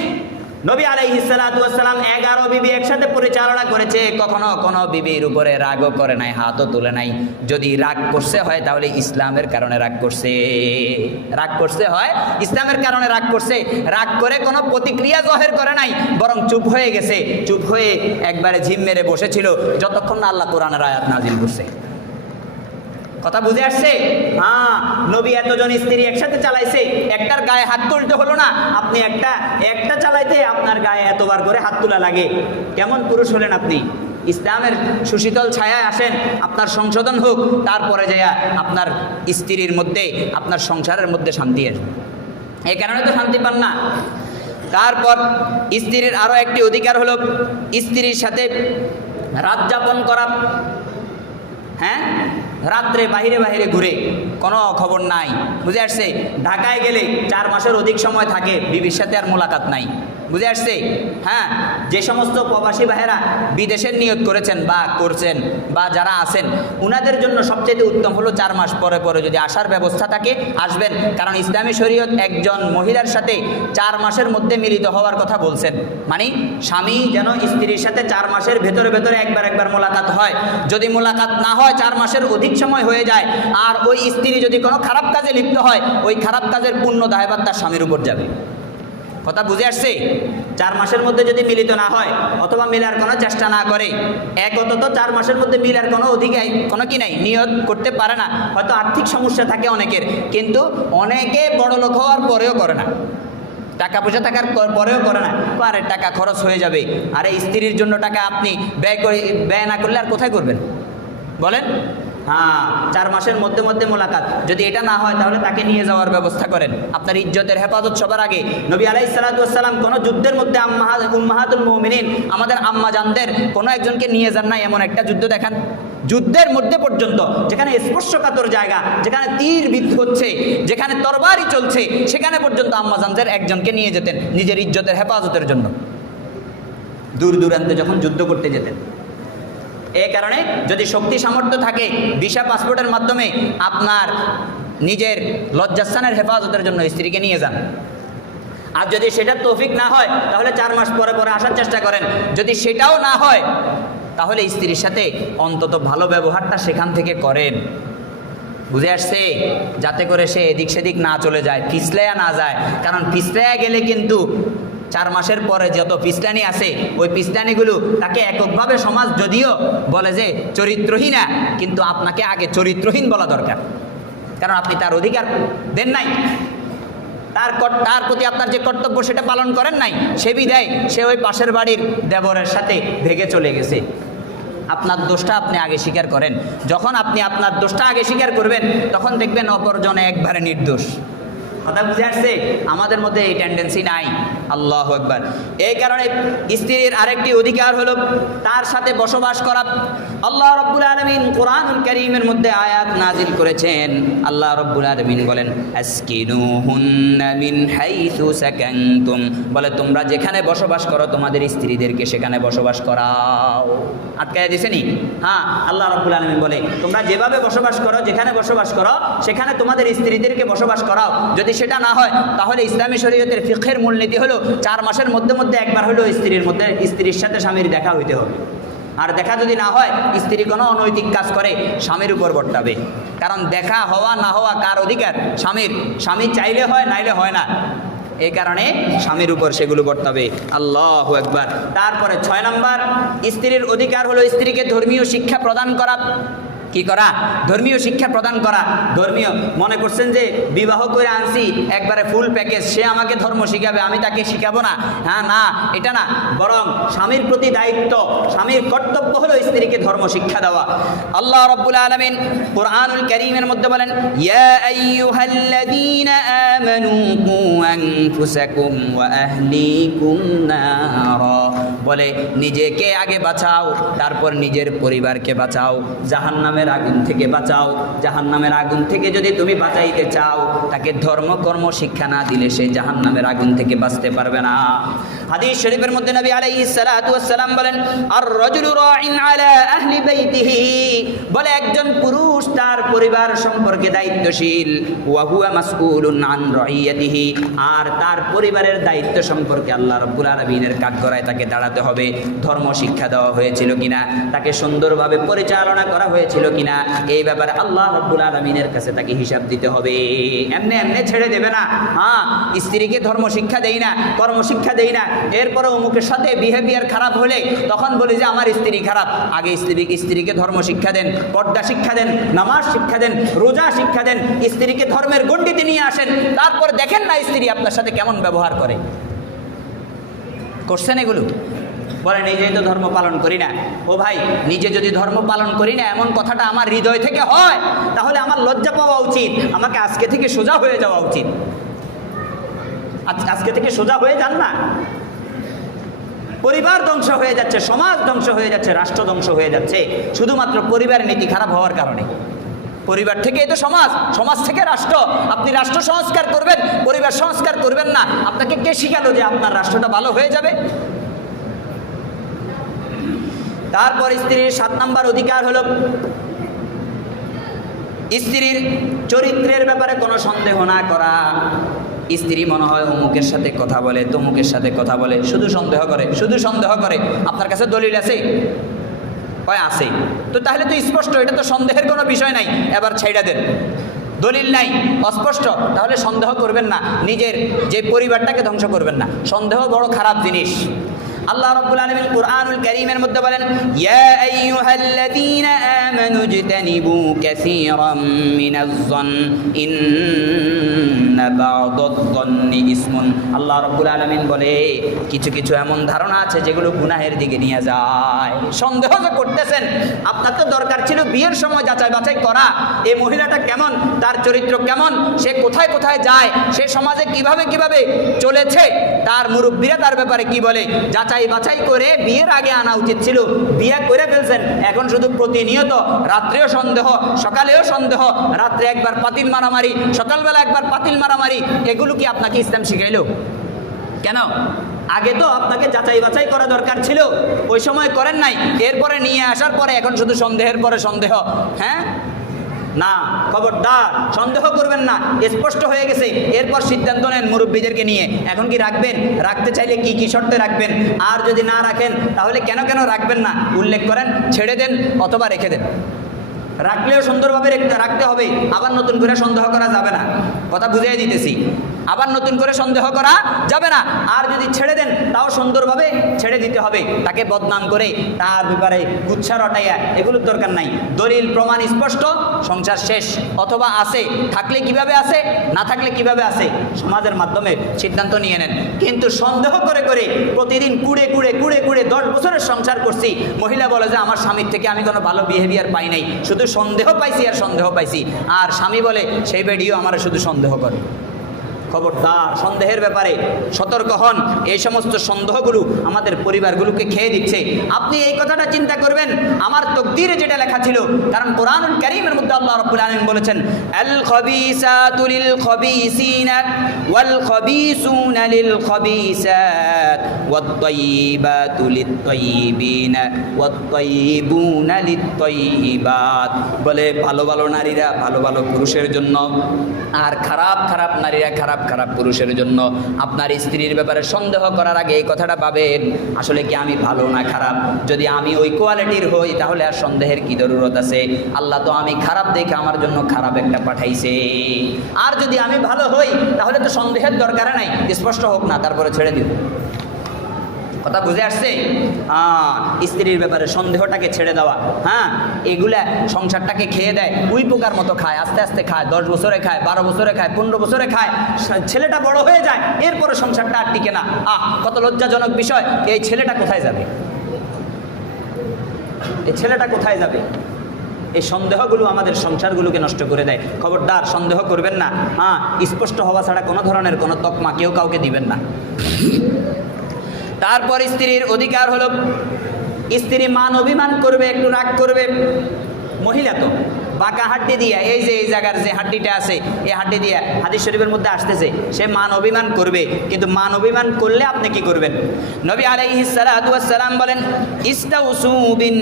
নবী আলাইহিস সালাতু ওয়াস সালাম 11 বিবি একসাথে পরিচালনা করেছে, কখনো কোনো বিবির উপরে রাগও করে নাই, হাতও তুলে নাই। যদি রাগ করছে হয় তাহলে ইসলামের কারণে রাগ করছে, রাগ করছে হয় ইসলামের কারণে রাগ করছে। রাগ করে কোনো প্রতিক্রিয়া জাহির করে নাই, বরং চুপ হয়ে গেছে। চুপ হয়ে একবারে ঝিম মেরে বসেছিল যতক্ষণ না আল্লাহ কোরআনের আয়াত নাজিল করছে। কথা বুঝে আসছে? হ্যাঁ, নবী এতজন স্ত্রী একসাথে চালাইছে, একটার গায়ে হাত তুলতে হলো না। আপনি একটা চালাইতে আপনার গায়ে এতবার করে হাত তোলা লাগে, কেমন পুরুষ হলেন আপনি? ইসলামের সুশীতল ছায়ায় আসেন, আপনার সংশোধন হোক, তারপরে যাইয়া আপনার স্ত্রীর মধ্যে, আপনার সংসারের মধ্যে শান্তি আসবে। এই কারণে তো শান্তি পান না। তারপর স্ত্রীর আরও একটি অধিকার হলো স্ত্রীর সাথে রাত যাপন করা। হ্যাঁ, রাত্রে বাহিরে বাহিরে ঘুরে, কোনো খবর নাই। বুঝে আসছে? ঢাকায় গেলে 4 মাসের অধিক সময় থাকে, বিবির সাথে আর মোলাকাত নাই। বুঝে আসছে? হ্যাঁ, যে সমস্ত প্রবাসী ভাইয়েরা বিদেশের নিয়ত করেছেন বা করছেন বা যারা আছেন, উনাদের জন্য সবচেয়ে উত্তম হলো 4 মাস পরে পরে যদি আসার ব্যবস্থা থাকে আসবেন। কারণ ইসলামী শরীয়ত একজন মহিলার সাথে 4 মাসের মধ্যে মিলিত হওয়ার কথা বলছেন। মানে স্বামী যেন স্ত্রীর সাথে 4 মাসের ভেতরে ভেতরে একবার মোলাকাত হয়। যদি মোলাকাত না হয়, 4 মাসের অধিক সময় হয়ে যায়, আর ওই স্ত্রী যদি কোনো খারাপ কাজে লিপ্ত হয়, ওই খারাপ কাজের পূর্ণ দায়ভার তার স্বামীর উপর যাবে। কথা বুঝে আসছে? 4 মাসের মধ্যে যদি মিলিত না হয় অথবা মিলার কোনো চেষ্টা না করে, একতত 4 মাসের মধ্যে মিলার কোনো অধিকার কোনো কি নাই, নিয়ত করতে পারে না। হয়তো আর্থিক সমস্যা থাকে অনেকের, কিন্তু অনেকে বড় লোক হওয়ার পরেও করে না, টাকা পয়সা থাকার পরেও করে না। আরে টাকা খরচ হয়ে যাবে, আরে স্ত্রীর জন্য টাকা আপনি ব্যয় না করলে আর কোথায় করবেন বলেন? হ্যাঁ, 4 মাসের মধ্যে মধ্যে মোলাকাত। যদি এটা না হয় তাহলে তাকে নিয়ে যাওয়ার ব্যবস্থা করেন। আপনার ইজ্জতের হেফাজত সবার আগে। নবী আলাইহিস সালাতু ওয়াস সালাম কোনো যুদ্ধের মধ্যে উম্মাহাতুল মুমিনিন, আমাদের আম্মা জানদের কোনো একজনকে নিয়ে যান না, এমন একটা যুদ্ধ দেখান। যুদ্ধের মধ্যে পর্যন্ত যেখানে স্পর্শকাতর জায়গা, যেখানে তীর বিদ্ধ হচ্ছে, যেখানে তরবারি চলছে, সেখানে পর্যন্ত আম্মা জানদের একজনকে নিয়ে যেতেন নিজের ইজ্জতের হেফাজতের জন্য। দূর দূরান্তে যখন যুদ্ধ করতে যেতেন। এই কারণে যদি শক্তি সামর্থ্য থাকে, ভিসা পাসপোর্টের মাধ্যমে আপনার নিজের লজ্জাস্থানের হেফাজতের জন্য স্ত্রীকে নিয়ে যান। আর যদি সেটা তৌফিক না হয় তাহলে 4 মাস পরে পরে আসার চেষ্টা করেন। যদি সেটাও না হয় তাহলে স্ত্রীর সাথে অন্তত ভালো ব্যবহারটা সেখান থেকে করেন। বুঝে আসছে? যাতে করে সে এদিক সেদিক না চলে যায়, পিছলাইয়া না যায়। কারণ পিছলাইয়া গেলে কিন্তু 4 মাসের পরে যত পিছলানি আছে ওই পিছলানিগুলো তাকে এককভাবে সমাজ যদিও বলে যে চরিত্রহীনা, কিন্তু আপনাকে আগে চরিত্রহীন বলা দরকার। কারণ আপনি তার অধিকার দেন নাই, তার প্রতি আপনার যে কর্তব্য সেটা পালন করেন নাই, সে বিদায় সে ওই পাশের বাড়ির দেবরের সাথে ভেগে চলে গেছে। আপনার দোষটা আপনি আগে স্বীকার করেন। যখন আপনি আপনার দোষটা আগে স্বীকার করবেন তখন দেখবেন অপরজনে একবারে নির্দোষ। কথা বুঝে আসছে? আমাদের মধ্যে এই টেন্ডেন্সি নাই। আল্লাহু আকবার। এই কারণে স্ত্রীর আরেকটি অধিকার হলো তার সাথে বসবাস করা। আল্লাহ রাব্বুল আলামিন কোরআনুল কারীমের মধ্যে আয়াত নাজিল করেছেন। আল্লাহ রাব্বুল আলামিন বলেন আসকিনুহুন্না মিন হাইসু সাকানতুম, বলে তোমরা যেখানে বসবাস করো তোমাদের স্ত্রীদেরকে সেখানে বসবাস করাও। আটকায়া দিছেনি? হ্যাঁ, আল্লাহ রাব্বুল আলামিন বলে তোমরা যেভাবে বসবাস করো, যেখানে বসবাস করো সেখানে তোমাদের স্ত্রীদেরকে বসবাস করাও। যদি সেটা না হয় তাহলে ইসলামী শরীয়তের ফিকহের মূলনীতি হলো 4 মাসের মধ্যে একবার হলো স্ত্রীর সাথে স্বামীর দেখা হইতে হবে। আর দেখা যদি না হয়, স্ত্রী কোনো অনৈতিক কাজ করে স্বামীর উপর বর্তাবে। কারণ দেখা হওয়া না হওয়া কার অধিকার? স্বামীর। স্বামী চাইলে হয়, নাইলে হয় না। এই কারণে স্বামীর উপর সেগুলো বর্তাবে। আল্লাহু আকবার। তারপরে 6 নম্বর স্ত্রীর অধিকার হলো স্ত্রীকে ধর্মীয় শিক্ষা প্রদান করা। কি করা? ধর্মীয় শিক্ষা প্রদান করা। ধর্মীয় মনে করছেন যে বিবাহ করে আনছি একবারে ফুল প্যাকেজ, সে আমাকে ধর্ম শিখাবে, আমি তাকে শিখাবো না। হ্যাঁ, না, এটা না। বরং স্বামীর প্রতি দায়িত্ব, স্বামীর কর্তব্য হলো স্ত্রীকে ধর্ম শিক্ষা দেওয়া। আল্লাহ রাব্বুল আলামিন কুরআনুল কারীমের মধ্যে বলেন ইয়া আইয়ুহাল্লাযীনা আমানু কু আনফুসাকুম ওয়া আহলিকুম নারা, বলে নিজেকে আগে বাঁচাও, তারপর নিজের পরিবারকে বাঁচাও, জাহান্নামের আগুন থেকে বাঁচাও। জাহান্নামের আগুন থেকে যদি তুমি বাঁচাইতে চাও, তাকে ধর্মকর্ম শিক্ষা না দিলে সে জাহান্নামের আগুন থেকে বাঁচতে পারবে না। হাদিস শরীফের মধ্যে নবী আলাইহিস সালাতু ওয়াস সালাম বলেন আর রাজুলু রাইন আলা আহলি বাইতিহি, বলে একজন পুরুষ তার পরিবার সম্পর্কে দায়িত্বশীল। ওয়া হুয়া মাসউলুন আন রাইয়াতিহি, আর তার পরিবারের দায়িত্ব সম্পর্কে আল্লাহ রাব্বুল আলামিনের কাঠগড়ায় তাকে দাঁড়াতে হবে। ধর্ম শিক্ষা দেওয়া হয়েছিল কিনা, তাকে সুন্দরভাবে পরিচালনা করা হয়েছিল কিনা, এই ব্যাপারে আল্লাহ রাব্বুল আলামিনের কাছে তাকে হিসাব দিতে হবে। এমনি এমনি ছেড়ে দেবে না। হ্যাঁ, স্ত্রীকে ধর্ম শিক্ষা দেই না, কর্ম শিক্ষা দেই না, এরপরে অমুকের সাথে বিহেভিয়ার খারাপ হলে তখন বলি যে আমার স্ত্রী খারাপ। আগে স্ত্রীকে ধর্ম শিক্ষা দেন, পর্দা শিক্ষা দেন, নামাজ শিক্ষা দেন, রোজা শিক্ষা দেন, স্ত্রীকে ধর্মের গণ্ডিতে নিয়ে আসেন। তারপর দেখেন না স্ত্রী আপনার সাথে কেমন ব্যবহার করে। করছেন এগুলো? বলে নিজেই তো ধর্ম পালন করি না। ও ভাই, নিজে যদি ধর্ম পালন করি না এমন কথাটা আমার হৃদয় থেকে হয়, তাহলে আমার লজ্জা পাওয়া উচিত। আমাকে আজকে থেকে সোজা হয়ে যাওয়া উচিত। আজকে থেকে সোজা হয়ে যান না। পরিবার ধ্বংস হয়ে যাচ্ছে, সমাজ ধ্বংস হয়ে যাচ্ছে, রাষ্ট্র ধ্বংস হয়ে যাচ্ছে শুধুমাত্র পরিবারের নীতি খারাপ হওয়ার কারণে। পরিবার থেকেই তো সমাজ, সমাজ থেকে রাষ্ট্র। আপনি রাষ্ট্র সংস্কার করবেন, পরিবার সংস্কার করবেন না, আপনাকে কে শিখালো যে আপনার রাষ্ট্রটা ভালো হয়ে যাবে? তারপর স্ত্রীর 7 নম্বর অধিকার হলো স্ত্রীর চরিত্রের ব্যাপারে কোনো সন্দেহ না করা। স্ত্রী মনে হয় অমুকের সাথে কথা বলে, তমুকের সাথে কথা বলে, শুধু সন্দেহ করে, শুধু সন্দেহ করে। আপনার কাছে দলিল আছে? কয় আছে। তো তাহলে তো স্পষ্ট, এটা তো সন্দেহের কোনো বিষয় নাই, এবার ছাইড়া দেন। দলিল নাই, অস্পষ্ট, তাহলে সন্দেহ করবেন না, নিজের যে পরিবারটাকে ধ্বংস করবেন না। সন্দেহ বড় খারাপ জিনিস। আল্লাহ রাব্বুল আলামিন কুরআনুল কারীমের মধ্যে বলেন ইয়া আইয়ুহাল্লাযীনা আমানু ইজতানিবু কাসীরাম মিনাজ-যন ইন্না বা'দায-যন্নি ইসমুন। আল্লাহ রাব্বুল আলামিন বলে কিছু কিছু এমন ধারণা আছে যেগুলো গুনাহের দিকে নিয়ে যায়। সন্দেহ যে করতেছেন, আপনার তো দরকার ছিল বিয়ের সময় যাচাই বাছাই করা, এই মহিলাটা কেমন, তার চরিত্র কেমন, সে কোথায় কোথায় যায়, সে সমাজে কিভাবে কিভাবে চলেছে, তার মুরব্বীরা তার ব্যাপারে কি বলে, যাচাই বাছাই করে বিয়ের আগে আনা উচিত ছিল। বিয়ে করে ফেলছেন, এখন শুধু প্রতিনিয়ত রাত্রেও সন্দেহ, সকালেও সন্দেহ, রাত্রে একবার পাতিল মারামারি, সকালবেলা একবার পাতিল মারামারি। এগুলো কি আপনাকে ইসলাম শিখাইলো? কেন? আগে তো আপনাকে যাচাই বাছাই করা দরকার ছিল, ওই সময় করেন নাই। এরপরে নিয়ে আসার পরে এখন শুধু সন্দেহের পরে সন্দেহ। হ্যাঁ, না, খবরদার সন্দেহ করবেন না। স্পষ্ট হয়ে গেছে, এরপর সিদ্ধান্ত নেন মুরব্বীদেরকে নিয়ে। এখন কি রাখবেন? রাখতে চাইলে কি কি শর্তে রাখবেন, আর যদি না রাখেন তাহলে কেন কেন রাখবেন না উল্লেখ করেন, ছেড়ে দেন অথবা রেখে দেন। রাখলেও সুন্দরভাবে রাখতে হবে, আবার নতুন করে সন্দেহ করা যাবে না। কথা বুঝিয়ে দিতেছি, আবার নতুন করে সন্দেহ করা যাবে না। আর যদি ছেড়ে দেন তাও সুন্দরভাবে ছেড়ে দিতে হবে। তাকে বদনাম করে তার ব্যাপারে গুচ্ছা রটাইয়া এগুলোর দরকার নাই। দলিল প্রমাণ স্পষ্ট, সংসার শেষ। অথবা আছে, থাকলে কিভাবে আছে, না থাকলে কিভাবে আছে, সমাজের মাধ্যমে সিদ্ধান্ত নিয়ে নেন। কিন্তু সন্দেহ করে করে প্রতিদিন কুড়ে কুড়ে কুড়ে কুড়ে 10 বছরের সংসার করছি, মহিলা বলে যে আমার স্বামীর থেকে আমি কোনো ভালো বিহেভিয়ার পাই নাই, শুধু সন্দেহ পাইছি আর সন্দেহ পাইছি। আর স্বামী বলে সেই বেডিও আমার শুধু সন্দেহ করে। খবরদার, সন্দেহের ব্যাপারে সতর্ক হন। এই সমস্ত সন্দেহগুলো আমাদের পরিবারগুলোকে খেয়ে দিচ্ছে। আপনি এই কথাটা চিন্তা করবেন, আমার তকদিরে যেটা লেখা ছিল, কারণ কোরআনুল কারীমের মধ্যে আল্লাহ রাব্বুল আলামিন বলেছেন, আল খাবিসাতু লিল খাবিসিনা ওয়াল খাবিসুনা লিল খাবিসাত ওয়াত তাইয়িবাতু লিত তাইয়িবিনা ওয়াত তাইয়িবুনা লিত তাইয়িবাত। বলে ভালো ভালো নারীরা ভালো ভালো পুরুষের জন্য, আর খারাপ খারাপ নারীরা খারাপ খারাপ পুরুষের জন্য। আপনার স্ত্রীর ব্যাপারে সন্দেহ করার আগে এই কথাটা ভাবেন, আসলে কি আমি ভালো না খারাপ? যদি আমি ওই কোয়ালিটির হই তাহলে আর সন্দেহের কি জরুরত আছে? আল্লাহ তো আমি খারাপ দেখে আমার জন্য খারাপ একটা পাঠাইছে। আর যদি আমি ভালো হই তাহলে তো সন্দেহের দরকার নাই, স্পষ্ট হোক না তারপরে ছেড়ে দিব। কথা বুঝে আসছে? স্ত্রীর ব্যাপারে সন্দেহটাকে ছেড়ে দেওয়া, এগুলা সংসারটাকে খেয়ে দেয়, উই পোকার মতো খায়, আস্তে আস্তে খায়, 10 বছরে খায়, 12 বছরে খায়, 15 বছরে খায়। ছেলেটা বড় হয়ে যায়, এরপরে সংসারটা আর টিকে না। কত লজ্জাজনক বিষয়। এই ছেলেটা কোথায় যাবে? এই ছেলেটা কোথায় যাবে? এই সন্দেহগুলো আমাদের সংসারগুলোকে নষ্ট করে দেয়। খবরদার, সন্দেহ করবেন না। স্পষ্ট হওয়া ছাড়া কোনো ধরনের কোনো তকমা কেউ কাউকে দিবেন না। তারপর স্ত্রীর অধিকার হলো, স্ত্রী মান অভিমান করবে, একটু রাগ করবে। মহিলা তো বাঁকা হাড্ডি দিয়া, এই যে এই জায়গার যে হাড্ডিটা আছে, এই হাড্ডি দিয়া হাদিস শরীফের মধ্যে আসতেছে, সে মান অভিমান করবে। কিন্তু মান অভিমান করলে আপনি কি করবেন? নবী আলাইহিস সালাতু ওয়াস সালাম বলেন, ইস্তাউসু বিন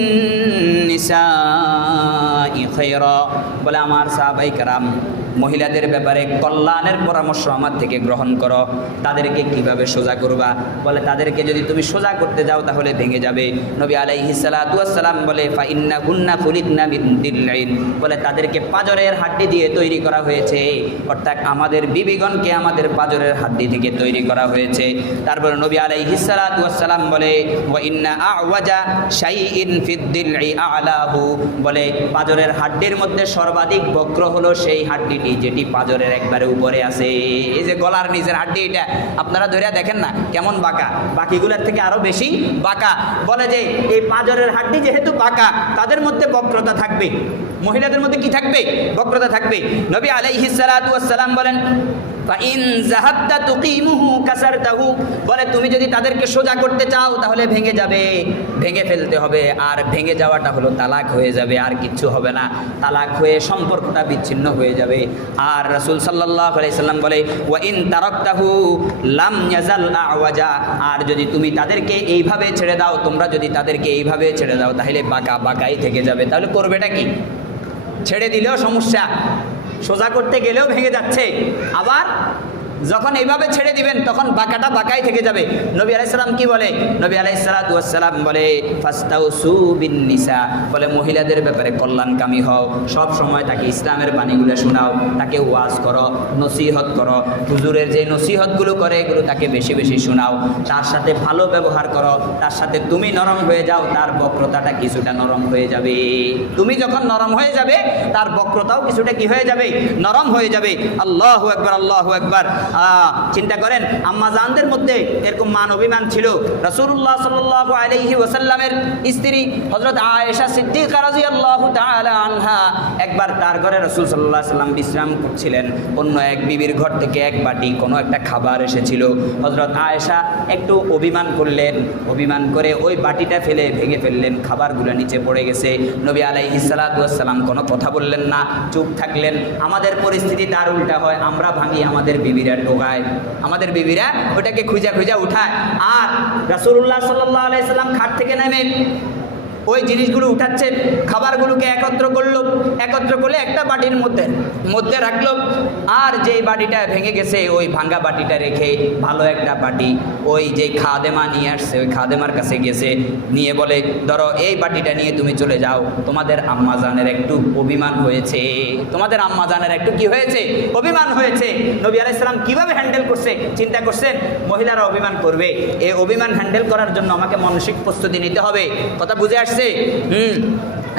নিসাই খায়রা। বলে আমার সাহাবায়ে কেরাম, মহিলাদের ব্যাপারে কল্যাণের পরামর্শ আমার থেকে গ্রহণ করো। তাদেরকে কিভাবে সোজা করবা? বলে তাদেরকে যদি তুমি সোজা করতে যাও তাহলে ভেঙে যাবে। নবী আলাইহিস সালাতু ওয়াস সালাম বলে, ফা ইন্নাকুন্না খুলিকনা মিন দিল্লাইন। বলে তাদেরকে পাজরের হাড্ডি দিয়ে তৈরি করা হয়েছে, অর্থাৎ আমাদের বিবিগণকে আমাদের পাজরের হাড্ডি থেকে তৈরি করা হয়েছে। তারপর নবী আলাইহিস সালাতু ওয়াস সালাম বলে, ওয়া ইন্না আওয়াজা শাইইন ফিদ দিলই আ'লাহু। বলে পাজরের হাড্ডির মধ্যে সর্বাধিক বক্র হলো সেই হাড্ডিটি যেটি পাজরের একবারে উপরে আছে। এই যে গলার নিচের হাড্ডি, এটা আপনারা ধরে দেখেন না কেমন বাঁকা, বাকিগুলোর থেকে আরো বেশি বাঁকা। বলে যে এই পাজরের হাড্ডি যেহেতু বাঁকা, তাদের মধ্যে বক্রতা থাকবে। মহিলাদের মধ্যে কি থাকবে? বক্রতা থাকবে। নবী আলাইহিস সালাতু ওয়াস সালাম বলেন, ফাইন যাহাবতা তুকিমুহু কাসারতাহু। বলে তুমি যদি তাদেরকে সোজা করতে চাও তাহলে ভেঙে যাবে, ভেঙে ফেলতে হবে। আর ভেঙে যাওয়াটা হলো তালাক হয়ে যাবে, আর কিচ্ছু হবে না। তালাক হয়ে সম্পর্কটা বিচ্ছিন্ন হয়ে যাবে। আর রাসূল সাল্লাল্লাহু আলাইহি সাল্লাম বলে, ওয়া ইন তারাকতাহু লাম ইয়াজাল আওয়াজা। আর যদি তুমি তাদেরকে এইভাবে ছেড়ে দাও, তোমরা যদি তাদেরকে এইভাবে ছেড়ে দাও তাহলে বাঁকা বাঁকাই থেকে যাবে। তাহলে করবেটা কি? ছেড়ে দিলেও সমস্যা, সোজা করতে গেলেও ভেঙে যাচ্ছে, আবার যখন এইভাবে ছেড়ে দিবেন তখন বাঁকাটা বাঁকাই থেকে যাবে। নবী আলাইহিস সালাম কি বলে? নবী আলাইহিস সালাতু ওয়াস সালাম বলে, ফাস্তাউসু বিন নিসা। বলে মহিলাদের ব্যাপারে কল্যাণকামী হও, সব সময় তাকে ইসলামের বাণীগুলো শোনাও, তাকে ওয়াজ করো, নসিহত করো। হুজুরের যে নসিহতগুলো করে এগুলো তাকে বেশি বেশি শোনাও, তার সাথে ভালো ব্যবহার করো, তার সাথে তুমি নরম হয়ে যাও, তার বক্রতাটা কিছুটা নরম হয়ে যাবে। তুমি যখন নরম হয়ে যাবে তার বক্রতাও কিছুটা কি হয়ে যাবে? নরম হয়ে যাবে। আল্লাহু আকবার, আল্লাহু আকবার। চিন্তা করেন, আম্মা জানদের মধ্যে এরকম মান অভিমান ছিল। রাসূলুল্লাহ সাল্লাল্লাহু আলাইহি ওয়াসাল্লামের স্ত্রী হযরত আয়েশা সিদ্দিকা রাদিয়াল্লাহু তাআলা আনহা একবার তার ঘরে রাসূল সাল্লাল্লাহু আলাইহি ওয়াসাল্লাম বিশ্রাম করছিলেন। অন্য এক বিবির ঘর থেকে এক বাটি কোনো একটা খাবার এসেছিল। হযরত আয়েশা একটু অভিমান করলেন, অভিমান করে ওই বাটিটা ফেলে ভেঙে ফেললেন, খাবারগুলো নিচে পড়ে গেছে। নবী আলাইহিস সালাতু ওয়াস সালাম কোনো কথা বললেন না, চুপ থাকলেন। আমাদের পরিস্থিতি তার উল্টা হয়, আমরা ভাঙি, আমাদের বিবিরা ঢোকায়, আমাদের বিবিরা ওটাকে খুঁজা খুঁজা উঠায়। আর রাসূলুল্লাহ সাল্লাল্লাহু আলাইহি সাল্লাম খাট থেকে নেমে ওই জিনিসগুলো উঠাচ্ছে, খাবারগুলোকে একত্র করলো, একত্র করলে একটা বাটির মধ্যে রাখলো। আর যেই বাটিটা ভেঙে গেছে ওই ভাঙ্গা বাটিটা রেখে ভালো একটা বাটি ওই যে খাদেমা নিয়ে আসছে, ওই খাদেমার কাছে গেছে, নিয়ে বলে ধরো এই বাটিটা নিয়ে তুমি চলে যাও, তোমাদের আম্মাজানের একটু অভিমান হয়েছে, তোমাদের আম্মাজানের একটু কি হয়েছে, অভিমান হয়েছে। নবী আলাইহিস সালাম কিভাবে হ্যান্ডেল করছে চিন্তা করছেন, মহিলারা অভিমান করবে, এই অভিমান হ্যান্ডেল করার জন্য আমাকে মানসিক প্রস্তুতি নিতে হবে। কথা বুঝে আসছে?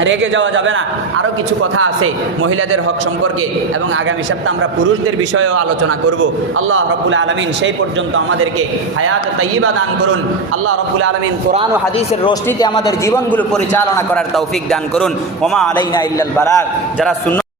রেগে যাওয়া যাবে না। আরও কিছু কথা আছে মহিলাদের হক সম্পর্কে, এবং আগামী সপ্তাহে আমরা পুরুষদের বিষয়েও আলোচনা করব। আল্লাহ রাব্বুল আলামিন সেই পর্যন্ত আমাদেরকে হায়াত তাইয়্যিবা দান করুন। আল্লাহ রাব্বুল আলামিন কোরআন ও হাদিসের রোশনীতে আমাদের জীবনগুলো পরিচালনা করার তৌফিক দান করুন। ওমা আলাইনা ইল্লাল বালাগ। যারা সুন্নাহ